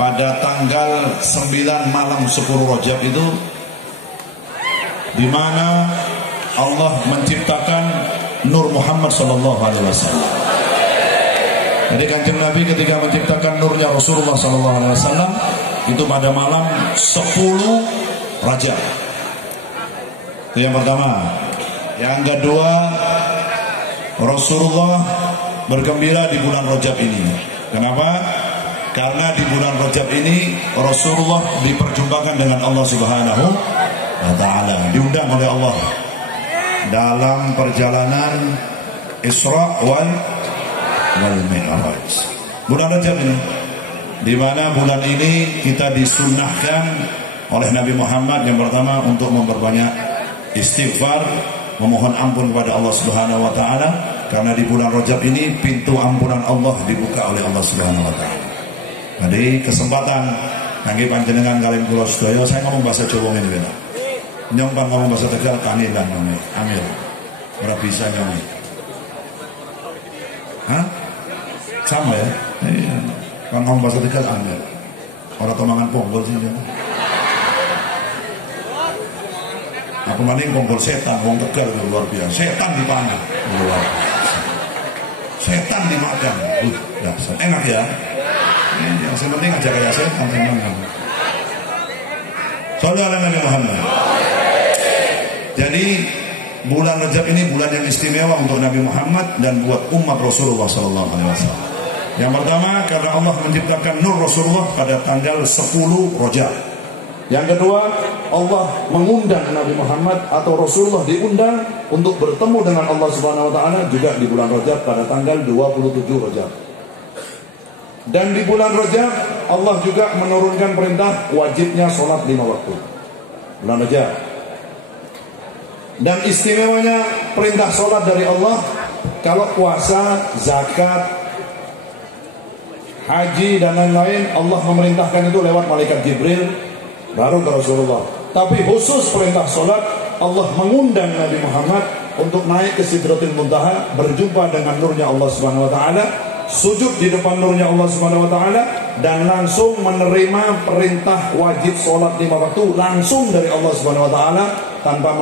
pada tanggal 9 malam 10 Rajab itu, di mana Allah menciptakan Nur Muhammad sallallahu alaihi wasallam. Jadi Kanjeng Nabi ketika menciptakan nurnya Rasulullah sallallahu alaihi wasallam itu pada malam 10 Rajab. Itu yang pertama. Yang kedua, Rasulullah bergembira di bulan Rajab ini. Kenapa? Karena di bulan Rajab ini Rasulullah diperjumpakan dengan Allah Subhanahu wa taala, diundang oleh Allah dalam perjalanan Isra wal Mi'raj. Bulan Rajab ini, di mana bulan ini kita disunnahkan oleh Nabi Muhammad yang pertama untuk memperbanyak istighfar, memohon ampun kepada Allah Subhanahu wa taala, karena di bulan Rajab ini pintu ampunan Allah dibuka oleh Allah Subhanahu wa taala. Jadi kesempatan kangge panjenengan kalian kula sedaya, saya ngomong bahasa Jawa ngene iki. Nyong pan ngomong bahasa Tegal kanilan ngene. Amil. Ora bisa nyong. Hah? Sama ya? Iya. Kan ngomong bahasa Tegal amil. Ora tomangan ponggol sih. Aku maning ponggol setan, wong Tegal luar biasa. Setan dipanah. Luar biasa. Setan dimakan. Dasar enak ya. Yang penting aja kayak setan teman-teman. Sallallahu alaihi Muhammad. Jadi bulan Rajab ini bulan yang istimewa untuk Nabi Muhammad dan buat umat Rasulullah sallallahu alaihi wasallam. Yang pertama karena Allah menciptakan nur Rasulullah pada tanggal 10 Rajab. Yang kedua, Allah mengundang Nabi Muhammad atau Rasulullah diundang untuk bertemu dengan Allah Subhanahu wa taala juga di bulan Rajab pada tanggal 27 Rajab. Dan di bulan Rajab Allah juga menurunkan perintah wajibnya sholat 5 waktu. Bulan Rajab. Dan istimewanya perintah sholat dari Allah, kalau puasa, zakat, haji dan lain-lain, Allah memerintahkan itu lewat malaikat Jibril, baru ke Rasulullah. Tapi khusus perintah sholat, Allah mengundang Nabi Muhammad untuk naik ke Sidratul Muntaha, berjumpa dengan nurnya Allah Subhanahu wa taala, sujud di depan nurnya Allah Subhanahu wa taala, dan langsung menerima perintah wajib sholat 5 waktu langsung dari Allah Subhanahu wa taala tanpa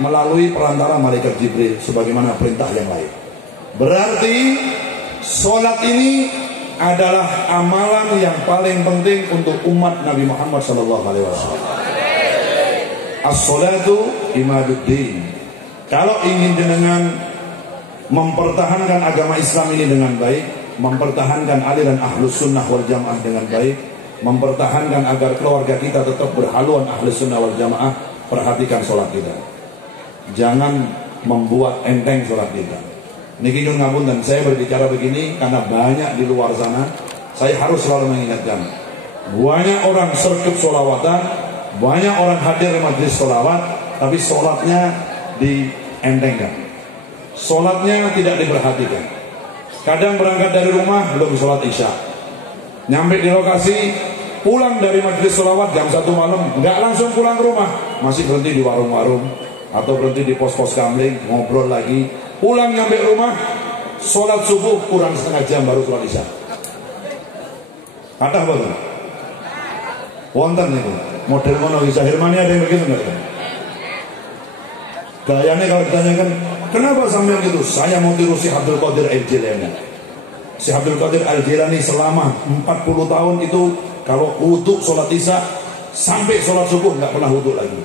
melalui perantara malaikat Jibril sebagaimana perintah yang lain. Berarti sholat ini adalah amalan yang paling penting untuk umat Nabi Muhammad sallallahu alaihi wasallam. As-sholatu imaduddin. Kalau ingin dengan mempertahankan agama Islam ini dengan baik, mempertahankan aliran Ahlus Sunnah wal Jamaah dengan baik, mempertahankan agar keluarga kita tetap berhaluan Ahlus Sunnah wal Jamaah, perhatikan sholat kita. Jangan membuat enteng sholat kita. Niki nyuwun ngapunten, saya berbicara begini karena banyak di luar sana, saya harus selalu mengingatkan. Banyak orang sergap sholawatan, banyak orang hadir di majelis sholawat, tapi sholatnya dientengkan. Sholatnya tidak diperhatikan. Kadang berangkat dari rumah belum sholat isya, nyampe di lokasi, pulang dari majelis sholawat jam 1 malam, nggak langsung pulang ke rumah, masih berhenti di warung-warung atau berhenti di pos-pos kamling, ngobrol lagi. Pulang nyampe rumah, sholat subuh kurang setengah jam baru sholat isya. Kata apa tuh? Wonten itu model mono isya Hirmani ada yang begitu nggak? Gayanya kalau ditanyakan, kenapa sampean gitu? Saya mau tiru si Abdul Qadir Al-Jilani. Si Abdul Qadir Al-Jilani selama 40 tahun itu kalau wudhu sholat isya sampai sholat subuh nggak pernah wudhu lagi.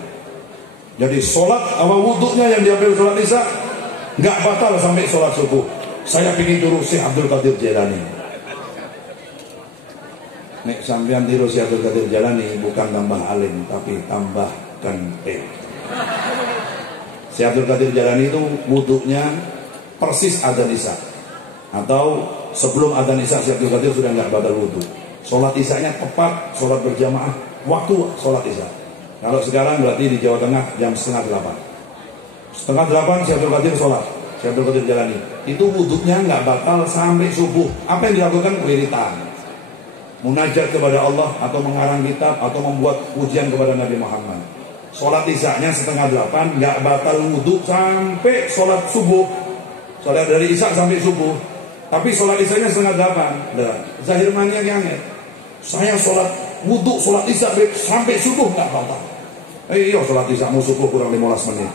Jadi sholat awal wudhunya yang diambil sholat isya nggak batal sampai sholat subuh. Saya ingin tiru si Abdul Qadir Jilani. Nek sampean tiru si Abdul Qadir Jilani bukan tambah alim tapi tambah ganteng. Si Abdul Qadir Jilani itu wudhunya persis adzan isya, atau sebelum adzan isya si Abdul Qadir sudah nggak batal wudhu. Sholat isyanya tepat, sholat berjamaah waktu sholat isya. Kalau sekarang berarti di Jawa Tengah jam 7:30. 7:30 si Abdul Qadir sholat, si Abdul Qadir Jilani itu wudhunya nggak batal sampai subuh. Apa yang dilakukan? Wiritan, munajat kepada Allah, atau mengarang kitab, atau membuat pujian kepada Nabi Muhammad. Sholat isyanya 7:30 nggak batal wudhu sampai sholat subuh. Sholat dari isya sampai subuh. Tapi sholat isyanya 7:30. Nah, Zahir Mania yang Saya sholat wudhu, sholat isya sampai subuh nggak batal. Iya sholat isya mau subuh kurang 15 menit.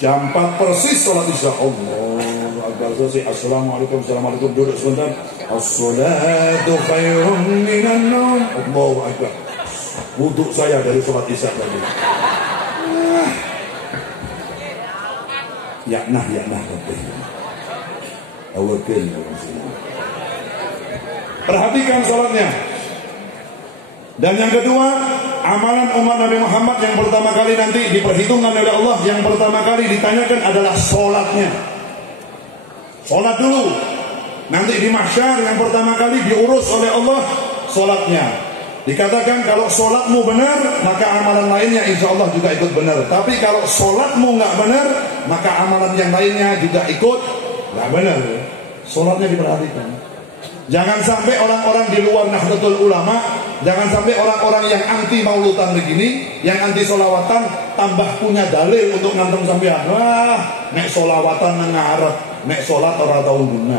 Jam 4 persis sholat isya. Allah Akbar, selesai. Assalamualaikum, assalamualaikum, duduk sebentar. As-salatu khairun minan naum. Allahu Akbar. Wudhu saya dari sholat isya tadi. Yaknah awakil. Perhatikan sholatnya. Dan yang kedua, amalan umat Nabi Muhammad yang pertama kali nanti diperhitungkan oleh Allah, yang pertama kali ditanyakan adalah sholatnya. Sholat dulu. Nanti di mahsyar yang pertama kali diurus oleh Allah sholatnya. Dikatakan kalau sholatmu benar, maka amalan lainnya insya Allah juga ikut benar. Tapi kalau sholatmu nggak benar, maka amalan yang lainnya juga ikut nggak benar. Sholatnya diperhatikan. Jangan sampai orang-orang di luar Nahdlatul Ulama, jangan sampai orang-orang yang anti maulutan begini, yang anti sholawatan, tambah punya dalil untuk ngantem sampean. Wah, nek sholawatan ngarep, nek sholat ora tau guna.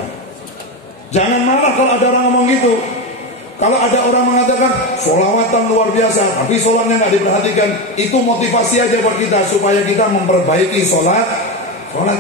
Jangan marah kalau ada orang ngomong gitu. Kalau ada orang mengatakan sholawatan luar biasa, tapi sholatnya nggak diperhatikan, itu motivasi aja buat kita supaya kita memperbaiki sholat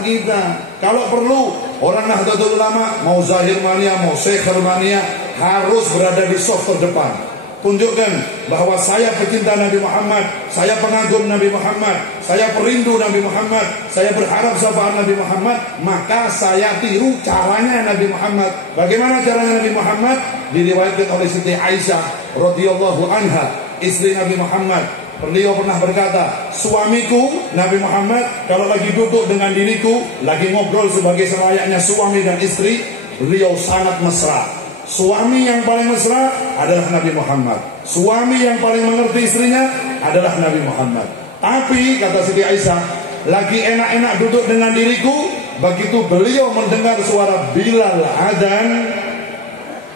kita. Kalau perlu orang Nahdlatul Ulama, mau Zahir Mania, mau Syekh Mania, harus berada di soft terdepan. Tunjukkan bahwa saya pecinta Nabi Muhammad, saya pengagum Nabi Muhammad, saya perindu Nabi Muhammad, saya berharap syafaat Nabi Muhammad, maka saya tiru caranya Nabi Muhammad. Bagaimana caranya Nabi Muhammad? Diriwayatkan oleh Siti Aisyah radhiyallahu anha, istri Nabi Muhammad. Beliau pernah berkata, suamiku Nabi Muhammad kalau lagi duduk dengan diriku, lagi ngobrol sebagai selayaknya suami dan istri, beliau sangat mesra. Suami yang paling mesra adalah Nabi Muhammad. Suami yang paling mengerti istrinya adalah Nabi Muhammad. Tapi kata Siti Aisyah, lagi enak-enak duduk dengan diriku, begitu beliau mendengar suara Bilal adzan,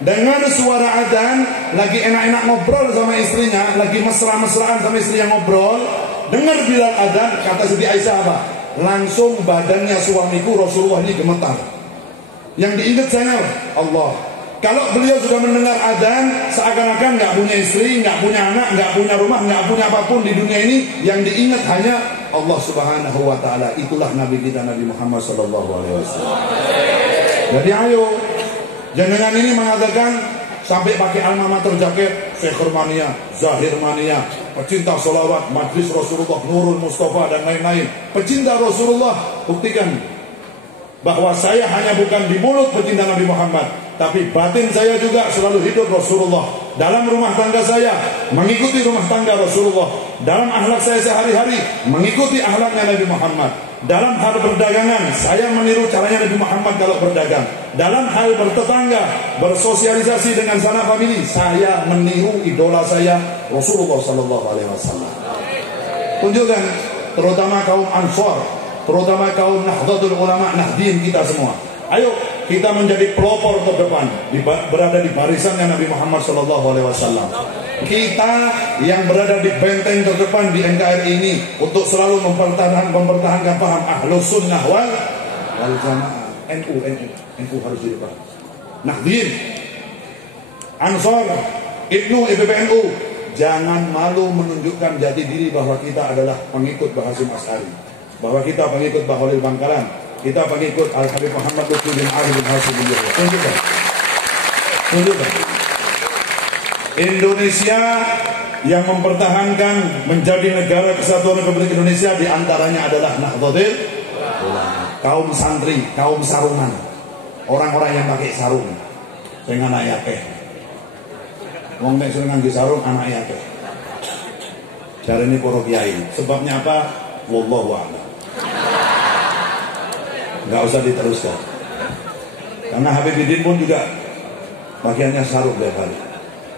dengan suara adzan, lagi enak-enak ngobrol sama istrinya, lagi mesra-mesraan sama istri yang ngobrol, dengar Bilal adzan, kata Siti Aisyah apa? Langsung badannya suamiku Rasulullah ini gemetar. Yang diingat saya Allah. Kalau beliau sudah mendengar adzan, seakan-akan nggak punya istri, nggak punya anak, nggak punya rumah, nggak punya apapun di dunia ini, yang diingat hanya Allah Subhanahu Wa Taala. Itulah Nabi kita Nabi Muhammad Sallallahu Alaihi Wasallam. Jadi ayo. Jangan ini mengatakan sampai pakai alma mater jaket, Syekh Mania, Zahir Mania, pecinta sholawat, majlis Rasulullah, Nurul Mustafa dan lain-lain. Pecinta Rasulullah, buktikan bahwa saya hanya bukan di mulut pecinta Nabi Muhammad, tapi batin saya juga selalu hidup Rasulullah. Dalam rumah tangga saya mengikuti rumah tangga Rasulullah. Dalam akhlak saya sehari-hari mengikuti akhlaknya Nabi Muhammad. Dalam hal perdagangan saya meniru caranya Nabi Muhammad kalau berdagang. Dalam hal bertetangga, bersosialisasi dengan sanak famili, saya meniru idola saya Rasulullah Sallallahu Alaihi Wasallam. Tunjukkan, terutama kaum Ansor, terutama kaum Nahdlatul Ulama, Nahdien kita semua. Ayo kita menjadi pelopor terdepan, berada di barisannya Nabi Muhammad Sallallahu Alaihi Wasallam. Kita yang berada di benteng terdepan di NKRI ini untuk selalu mempertahankan paham Ahlus Sunnah wal Jamaah. NU harus di depan. Nahdien, Ansor, Ibnu PBNU, jangan malu menunjukkan jati diri bahwa kita adalah pengikut Bahasim Asy'ari, bahwa kita pengikut Baholil Bangkalan, kita pengikut Al Habib Muhammad Lutfi bin Ali bin Hasim bin Yahya. Tunjukkan. Indonesia yang mempertahankan menjadi negara kesatuan Republik Indonesia diantaranya adalah Nahdlatul Ulama, kaum santri, kaum sarungan, orang-orang yang pakai sarung, dengan anak yakeh. Wong nek sing nganggo sarung anak yakeh. Jarene para kiai. Sebabnya apa? Wallahu a'lam. Enggak usah diteruskan. Karena Habibuddin pun juga bagiannya sarung tiap hari.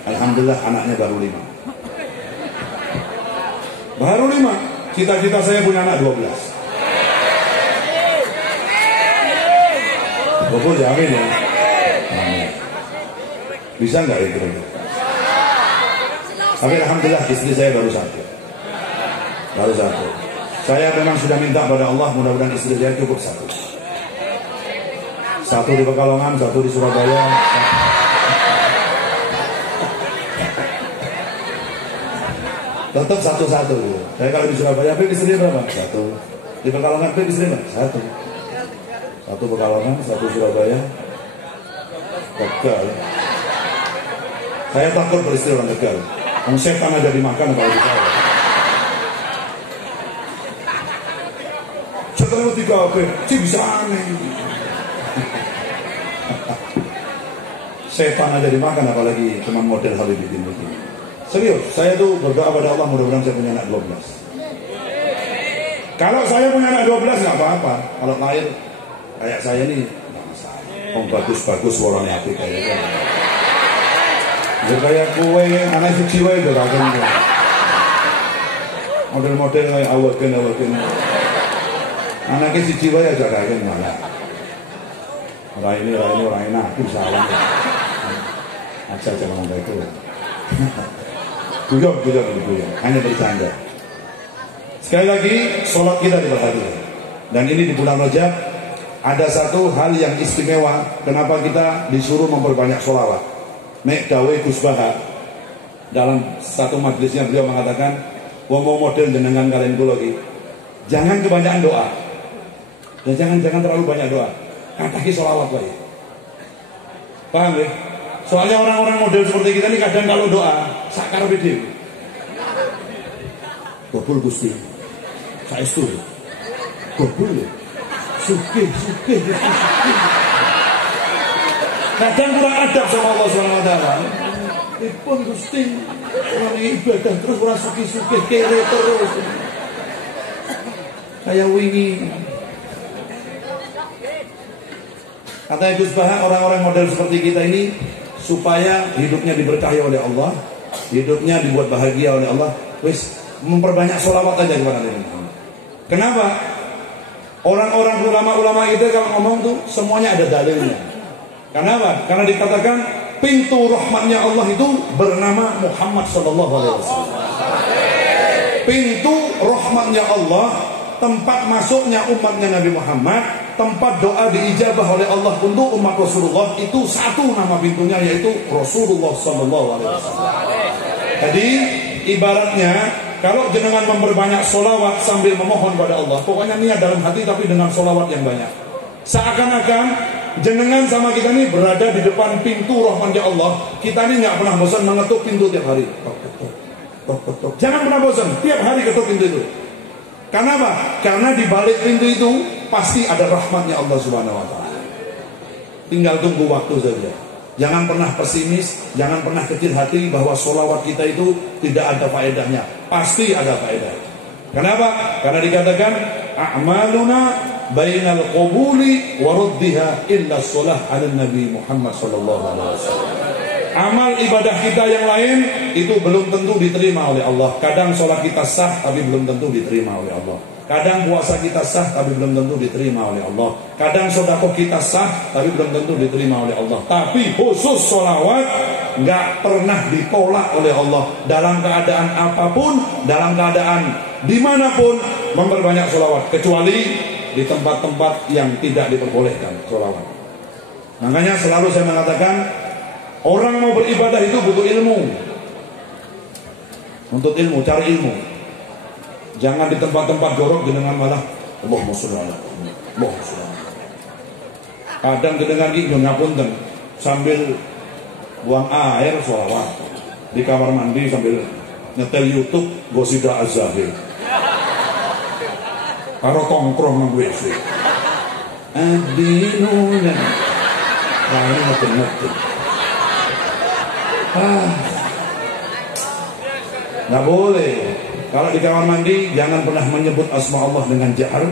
Alhamdulillah anaknya baru 5. Baru 5. Cita-cita saya punya anak 12. Bapak jamin ya. Amin. Bisa nggak ya kira-kira? Tapi alhamdulillah istri saya baru 1. Baru 1. Saya memang sudah minta pada Allah mudah-mudahan istri saya cukup 1. Satu di Pekalongan, satu di Surabaya. Tetap satu-satu. Saya kalau di Surabaya, Habib istri berapa? Satu. Di Pekalongan, Habib istri berapa? Satu. Satu Pekalongan, satu Surabaya. Tegal. Saya takut beristri orang Tegal. Setan aja dimakan kalau di saya. Setelah 3 Habib, sih bisa aneh. Setan aja dimakan apalagi cuma model Habibidin begini. Serius, saya tuh berdoa pada Allah mudah-mudahan saya punya anak 12. Kalau saya punya anak 12 nggak apa-apa. Kalau lahir kayak saya nih nggak masalah. Oh bagus-bagus warnanya api kayaknya. Ya kayak kue anak suci wae udah kagak. Model-model kayak awaken. Anaknya suci wae aja kagak malah. Raina, aku salah. Aja ngomong kayak itu. Guyon, hanya bercanda. Sekali lagi, sholat kita diperhatikan. Dan ini di bulan Rajab ada satu hal yang istimewa. Kenapa kita disuruh memperbanyak sholawat? Mek dawe Gus Baha dalam satu majlisnya beliau mengatakan, mau model jenengan kalian kula iki. Jangan kebanyakan doa. Dan jangan terlalu banyak doa. Katakan sholawat wae. Paham ya? Soalnya orang-orang model seperti kita ini kadang kalau doa sakar beda. Gobul Gusti. Saestu. Gobul. Sugih. Kadang kurang adab sama Allah SWT. Ipun Gusti, orang ibadah terus orang sugih kere terus. Kayak wingi. Kata Gus Baha, orang-orang model seperti kita ini supaya hidupnya diberkahi oleh Allah, hidupnya dibuat bahagia oleh Allah, wis memperbanyak sholawat aja kepada Nabi Muhammad. Kenapa? Orang-orang ulama-ulama itu kalau ngomong tuh semuanya ada dalilnya. Kenapa? Karena dikatakan pintu rahmatnya Allah itu bernama Muhammad Sallallahu Alaihi Wasallam. Pintu rahmatnya Allah, tempat masuknya umatnya Nabi Muhammad, tempat doa diijabah oleh Allah untuk umat Rasulullah itu satu nama pintunya yaitu Rasulullah Sallallahu Alaihi Wasallam. Jadi ibaratnya kalau jenengan memperbanyak solawat sambil memohon pada Allah, pokoknya niat dalam hati tapi dengan solawat yang banyak. Seakan-akan jenengan sama kita ini berada di depan pintu rahmatnya Allah. Kita ini nggak pernah bosan mengetuk pintu tiap hari. Tok. Jangan pernah bosan, tiap hari ketuk pintu itu. Karena apa? Karena di balik pintu itu pasti ada rahmatnya Allah Subhanahu Wa Taala. Tinggal tunggu waktu saja. Jangan pernah pesimis, jangan pernah kecil hati bahwa sholawat kita itu tidak ada faedahnya. Pasti ada faedah. Kenapa? Karena dikatakan a'maluna bainal qabuli wa raddiha illa shalah 'ala Nabi Muhammad sallallahu alaihi wasallam. Amal ibadah kita yang lain itu belum tentu diterima oleh Allah. Kadang sholat kita sah tapi belum tentu diterima oleh Allah. Kadang puasa kita sah tapi belum tentu diterima oleh Allah. Kadang sedekah kita sah tapi belum tentu diterima oleh Allah. Tapi khusus sholawat nggak pernah ditolak oleh Allah. Dalam keadaan apapun, dalam keadaan dimanapun memperbanyak sholawat. Kecuali di tempat-tempat yang tidak diperbolehkan sholawat. Makanya selalu saya mengatakan orang mau beribadah itu butuh ilmu. Untuk ilmu, cari ilmu. Jangan di tempat-tempat jorok dengan malah Allahumma sholli ala Muhammad. Kadang kedengar gitu ngapunten sambil buang air sholawat di kamar mandi sambil nyetel YouTube Gosida Az-Zahir. Karo tongkrong nang WC. Adinuna. Nah, ini mati. Nggak boleh. Kalau di kamar mandi jangan pernah menyebut asma Allah dengan jahar,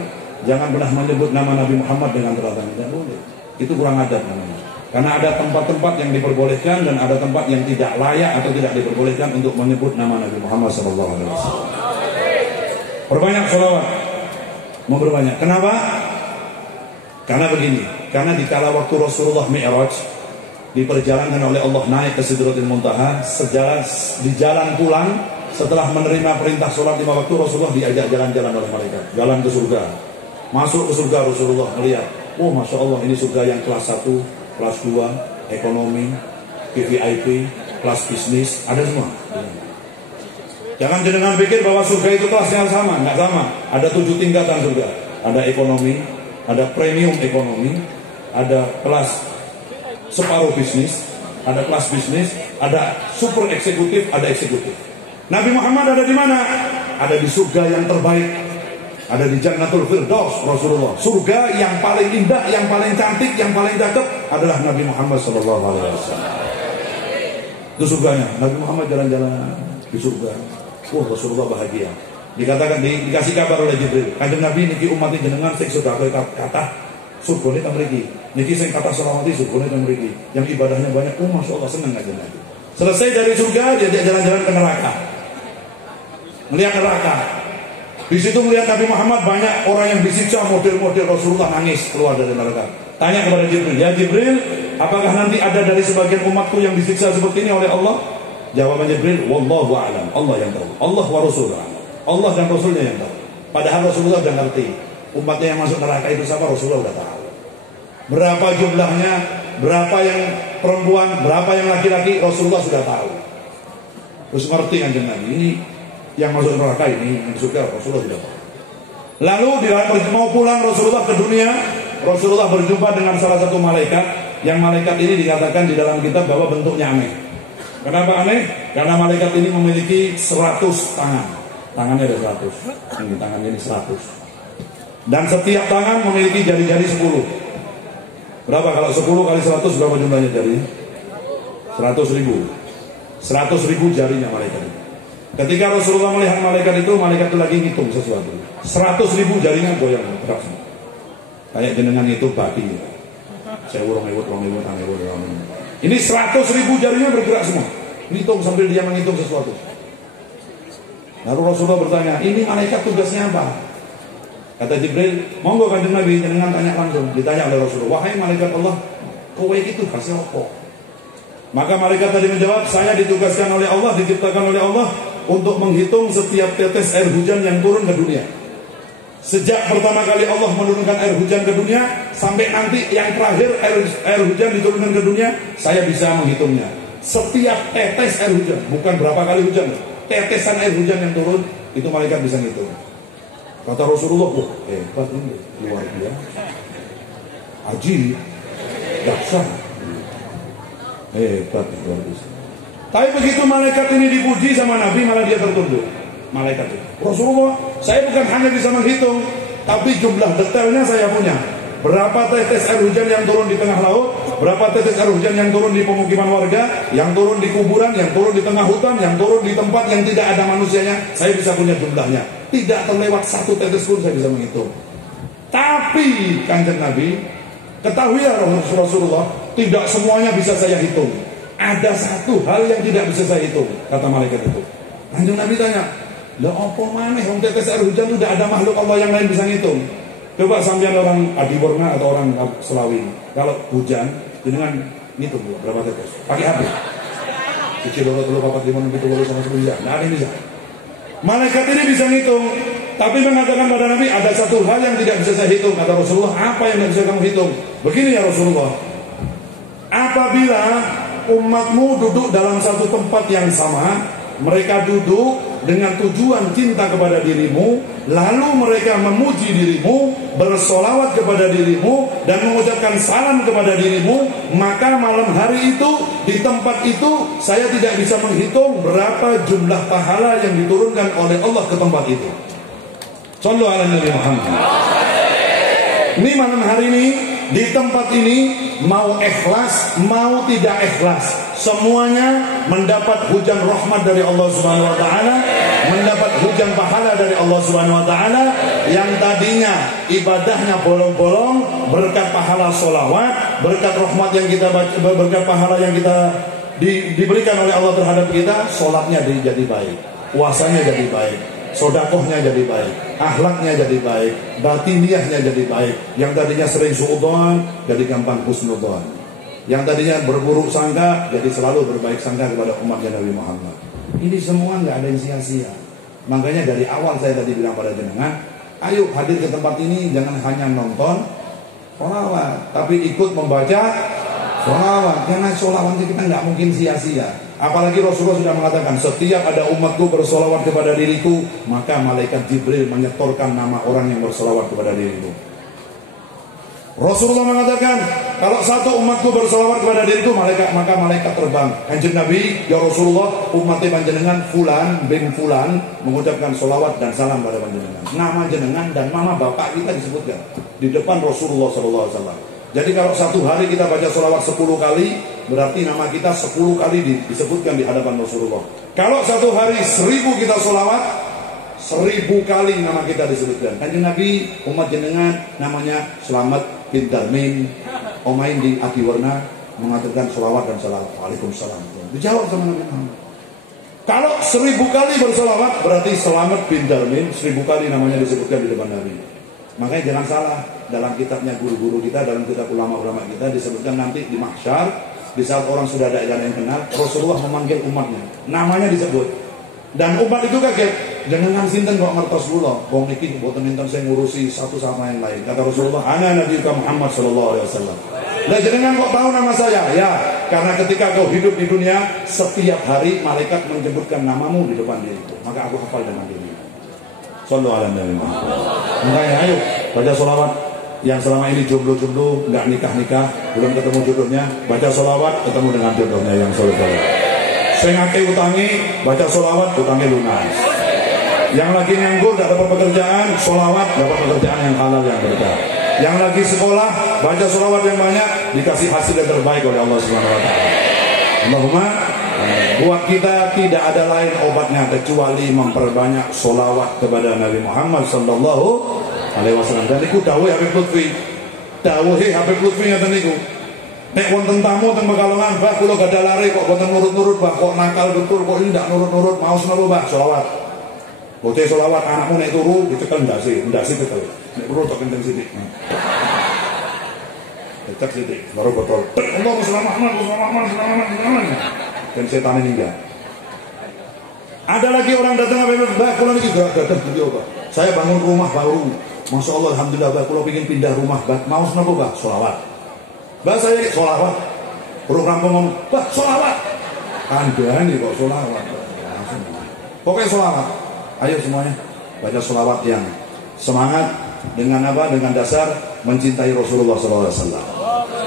jangan pernah menyebut nama Nabi Muhammad dengan terang-terangan. Tidak boleh. Itu kurang adab namanya. Karena ada tempat-tempat yang diperbolehkan dan ada tempat yang tidak layak atau tidak diperbolehkan untuk menyebut nama Nabi Muhammad SAW. Perbanyak sholawat, memperbanyak. Kenapa? Karena begini. Karena di kala waktu Rasulullah Mi'raj diperjalankan oleh Allah naik ke Sidratul Muntaha, di jalan pulang setelah menerima perintah sholat 5 waktu, Rasulullah diajak jalan-jalan oleh malaikat, jalan ke surga. Masuk ke surga Rasulullah melihat, Oh Masya Allah, ini surga yang kelas 1, kelas 2, ekonomi, VVIP, kelas bisnis, ada semua. Jangan jenengan pikir bahwa surga itu kelasnya sama, nggak sama. Ada 7 tingkatan surga. Ada ekonomi, ada premium ekonomi, ada kelas separuh bisnis, ada kelas bisnis, ada super eksekutif, ada eksekutif. Nabi Muhammad ada di mana? Ada di surga yang terbaik. Ada di Jannatul Firdaus Rasulullah. Surga yang paling indah, yang paling cantik, yang paling cakep adalah Nabi Muhammad SAW. Itu surganya. Nabi Muhammad jalan-jalan di surga. Rasulullah bahagia. Dikatakan, dikasih kabar oleh Jibril. Kanjeng Nabi niki umat jenengan sing sudah kata surgane ta mriki. Niki sing kata selawati surgane ta mriki. Yang ibadahnya banyak. Masya Allah, senang aja Nabi. Selesai dari surga, dia jalan-jalan ke neraka. Melihat neraka. Di situ melihat Nabi Muhammad, banyak orang yang disiksa, model-model Rasulullah nangis keluar dari neraka. Tanya kepada Jibril, ya Jibril, apakah nanti ada dari sebagian umatku yang disiksa seperti ini oleh Allah? Jawaban Jibril, wallahu a'lam, Allah yang tahu. Allah wa Rasulullah. Allah dan Rasulnya yang tahu. Padahal Rasulullah sudah ngerti. Umatnya yang masuk neraka itu siapa? Rasulullah sudah tahu. Berapa jumlahnya, berapa yang perempuan, berapa yang laki-laki, Rasulullah sudah tahu. Terus ngerti kan Nabi, ini yang masuk neraka ini, yang surga, Rasulullah sudah tahu. Lalu mau pulang Rasulullah ke dunia, Rasulullah berjumpa dengan salah satu malaikat, yang malaikat ini dikatakan di dalam kitab bahwa bentuknya aneh. Kenapa aneh? Karena malaikat ini memiliki 100 tangan. Tangannya ada 100. Ini tangannya ini 100. Dan setiap tangan memiliki jari-jari 10. Berapa kalau 10 kali 100 berapa jumlahnya jarinya? 100.000. 100.000 jarinya malaikat itu. Ketika Rasulullah melihat malaikat itu lagi ngitung sesuatu. 100.000 jaringan goyang gerak semua. Kayak jenengan itu baki. Saya urung ewut. Ini 100.000 jarinya bergerak semua. Ngitung sambil dia menghitung sesuatu. Lalu Rasulullah bertanya, ini malaikat tugasnya apa? Kata Jibril, monggo kanjeng Nabi, jenengan tanya langsung. Ditanya oleh Rasulullah, wahai malaikat Allah, kowe itu tugasnya apa? Maka malaikat tadi menjawab, saya ditugaskan oleh Allah, diciptakan oleh Allah untuk menghitung setiap tetes air hujan yang turun ke dunia. Sejak pertama kali Allah menurunkan air hujan ke dunia sampai nanti yang terakhir air hujan diturunkan ke dunia, saya bisa menghitungnya. Setiap tetes air hujan, bukan berapa kali hujan, tetesan air hujan yang turun itu malaikat bisa ngitung. Kata Rasulullah, hebat ini, luar biasa, aji, dahsyat, hebat luar biasa. Tapi begitu malaikat ini dipuji sama Nabi, malah dia tertunduk. Malaikat itu, Rasulullah, saya bukan hanya bisa menghitung, tapi jumlah detailnya saya punya. Berapa tetes air hujan yang turun di tengah laut, berapa tetes air hujan yang turun di pemukiman warga, yang turun di kuburan, yang turun di tengah hutan, yang turun di tempat yang tidak ada manusianya, saya bisa punya jumlahnya. Tidak terlewat satu tetes pun saya bisa menghitung. Tapi kanjeng Nabi, ketahuilah Rasulullah, tidak semuanya bisa saya hitung. Ada satu hal yang tidak bisa saya hitung, kata malaikat itu. Kanjeng Nabi tanya, lah apa maneh wong tetes air hujan itu tidak ada makhluk Allah yang lain bisa ngitung. Coba sampean orang Adiwarna atau orang Selawi, kalau hujan dengan ngitung berapa tetes? Pakai HP. Kecil loro 3 4 5 6 7 8 9 10 ya. Nah, ini bisa. Malaikat ini bisa ngitung, tapi mengatakan pada Nabi ada satu hal yang tidak bisa saya hitung. Kata Rasulullah, apa yang tidak bisa kamu hitung? Begini ya Rasulullah, apabila umatmu duduk dalam satu tempat yang sama, mereka duduk dengan tujuan cinta kepada dirimu, lalu mereka memuji dirimu, bersolawat kepada dirimu, dan mengucapkan salam kepada dirimu, maka malam hari itu, di tempat itu, saya tidak bisa menghitung berapa jumlah pahala yang diturunkan oleh Allah ke tempat itu. Shallu ala Nabi Muhammad. Ini malam hari ini, di tempat ini, mau ikhlas, mau tidak ikhlas, semuanya mendapat hujan rahmat dari Allah Subhanahu wa taala, mendapat hujan pahala dari Allah Subhanahu wa taala. Yang tadinya ibadahnya bolong-bolong, berkat pahala sholawat, berkat rahmat yang kita baca, berkat pahala yang kita diberikan oleh Allah terhadap kita, sholatnya jadi baik, puasanya jadi baik, sodakohnya jadi baik, akhlaknya jadi baik, batiniahnya jadi baik. Yang tadinya sering suudzon jadi gampang husnudzon. Yang tadinya berburuk sangka jadi selalu berbaik sangka kepada umatnya Nabi Muhammad. Ini semua nggak ada yang sia-sia. Makanya dari awal saya tadi bilang pada jenengan, ayo hadir ke tempat ini, jangan hanya nonton, sholawat, tapi ikut membaca sholawat. Karena sholawat kita nggak mungkin sia-sia. Apalagi Rasulullah sudah mengatakan, setiap ada umatku bersolawat kepada diriku, maka malaikat Jibril menyetorkan nama orang yang bersolawat kepada diriku. Rasulullah mengatakan, kalau satu umatku bersolawat kepada diriku, maka malaikat terbang. Kanjeng Nabi, ya Rasulullah, umatnya panjenengan Fulan bin Fulan mengucapkan solawat dan salam pada panjenengan. Nama jenengan dan nama bapak kita disebutkan di depan Rasulullah SAW. Jadi kalau satu hari kita baca solawat 10 kali, berarti nama kita 10 kali disebutkan di hadapan Rasulullah. Kalau satu hari 1000 kita solawat, 1000 kali nama kita disebutkan. Kanjeng Nabi, umat jenengan namanya Selamat bin Darmin, omain di Adiwarna, mengatakan solawat dan salam. Waalaikumsalam. Dijawab sama Nabi Muhammad. Kalau 1000 kali bersolawat, berarti Selamat bin Darmin 1000 kali namanya disebutkan di depan Nabi. Makanya jangan salah, dalam kitabnya guru-guru kita, dalam kitab ulama-ulama kita disebutkan nanti di mahsyar, di saat orang sudah ada yang kenal, Rasulullah memanggil umatnya, namanya disebut. Dan umat itu kaget, jangan sinten kok ngertos kula, wong iki mboten enten sing ngurusi satu sama yang lain. Kata Rasulullah, ana nabiyuka Muhammad sallallahu alaihi wasallam. Lah jenengan kok tahu nama saya? Ya, karena ketika kau hidup di dunia, setiap hari malaikat menyebutkan namamu di depan diriku, maka aku hafal dengan dirimu. Sallallahu alaihi wasallam. Makanya ayo baca sholawat. Yang selama ini jomblo-jomblo, nggak nikah-nikah, belum ketemu jodohnya, baca sholawat, ketemu dengan jodohnya yang soleh-soleh. Sing akeh utangi, baca sholawat, utangnya lunas. Yang lagi nganggur, nggak dapat pekerjaan, sholawat, dapat pekerjaan yang halal yang berkah. Yang lagi sekolah, baca sholawat yang banyak, dikasih hasil yang terbaik oleh Allah Subhanahu Wa Taala. Allahumma, buat kita tidak ada lain obatnya kecuali memperbanyak sholawat kepada Nabi Muhammad Sallallahu Alaihi Wasallam. Dan iku dawuh Habib Lutfi, Habib Lutfi ngaten niku. Nek wonten tamu teng Pekalongan, Mbah kula gadah lare kok boten nurut-nurut, Mbah kok nakal betul, kok ini ndak nurut-nurut, maos napa Mbah? Sholawat. Bocah sholawat, anakmu nek turu dicekel ndase cekel. Nek perlu tok kenceng sithik. Cek sithik, baru botol. Allahumma sholli ala Muhammad. Dan setan ini enggak. Ada lagi orang datang apa Mbah kula niki gadah beliau Pak. Saya bangun rumah baru. Masya Allah, alhamdulillah Mbah kula pengin pindah rumah, Mbah. Mau napa Mbah? Sholawat. Mbah saya sholawat. Program ngomong, Mbah sholawat. Kandhane kok sholawat. Pokoknya sholawat. Ayo semuanya baca sholawat yang semangat dengan apa? Dengan dasar mencintai Rasulullah SAW.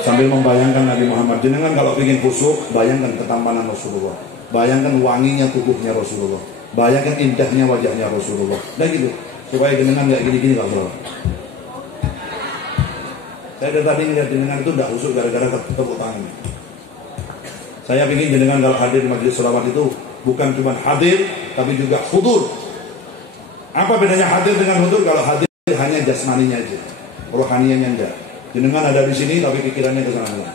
Sambil membayangkan Nabi Muhammad. Jenengan kalau ingin khusyuk, bayangkan ketampanan Rasulullah. Bayangkan wanginya tubuhnya Rasulullah. Bayangkan indahnya wajahnya Rasulullah. Dan gitu. Supaya jenengan nggak gini-gini lah Rasulullah. Saya dari tadi ngeliat jenengan itu tidak khusyuk gara-gara tepuk tangan. Saya ingin jenengan kalau hadir di majelis sholawat itu bukan cuma hadir, tapi juga hudur. Apa bedanya hadir dengan hudur? Kalau hadir hanya jasmaninya aja, rohanianya enggak. Jenengan ada di sini tapi pikirannya ke sana.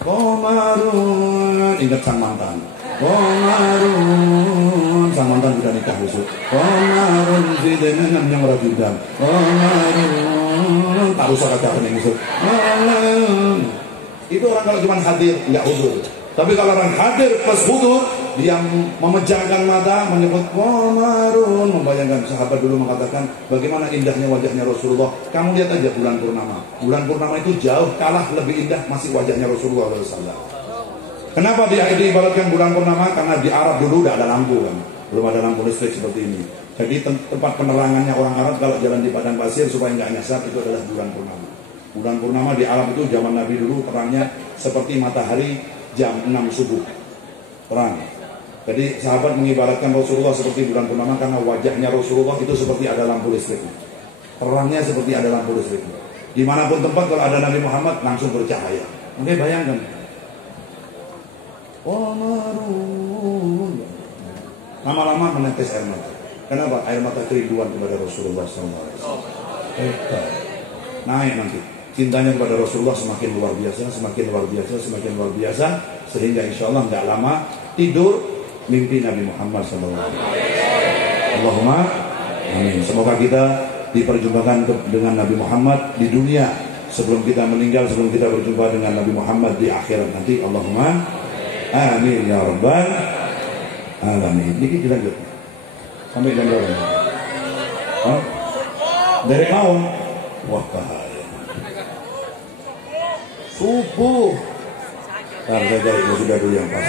Komarun, ingat sang mantan. Komarun, sang mantan sudah nikah besok. Komarun, dengan yang rajudan. Komarun, tak usah kata pening besok. Itu orang kalau cuma hadir enggak hudur. Tapi kalau orang hadir pas hudur, dia memejamkan mata, menyebut Komarun, membayangkan. Sahabat dulu mengatakan bagaimana indahnya wajahnya Rasulullah. Kamu lihat aja bulan purnama. Bulan purnama itu jauh kalah lebih indah masih wajahnya Rasulullah SAW. Kenapa dia diibaratkan bulan purnama? Karena di Arab dulu tidak ada lampu kan, belum ada lampu listrik seperti ini. Jadi tempat penerangannya orang Arab kalau jalan di padang pasir supaya nggak nyasar itu adalah bulan purnama. Bulan purnama di Arab itu zaman Nabi dulu terangnya seperti matahari jam 6 subuh terang. Jadi sahabat mengibaratkan Rasulullah seperti bulan purnama karena wajahnya Rasulullah itu seperti ada lampu listrik. Terangnya seperti ada lampu listrik. Dimanapun tempat kalau ada Nabi Muhammad langsung bercahaya. Oke, bayangkan. Lama-lama menetes air mata. Kenapa? Air mata kerinduan kepada Rasulullah SAW. Naik nanti. Cintanya kepada Rasulullah semakin luar biasa, semakin luar biasa, semakin luar biasa, sehingga insya Allah tidak lama tidur mimpi Nabi Muhammad SAW. Allahumma amin. Semoga kita diperjumpakan dengan Nabi Muhammad di dunia sebelum kita meninggal, sebelum kita berjumpa dengan Nabi Muhammad di akhirat nanti. Allahumma amin ya rabbal alamin. Ini dilanjut sampai jam berapa? Dari malam. Wah bahaya. subuh. Saya cari sudah dulu yang pas.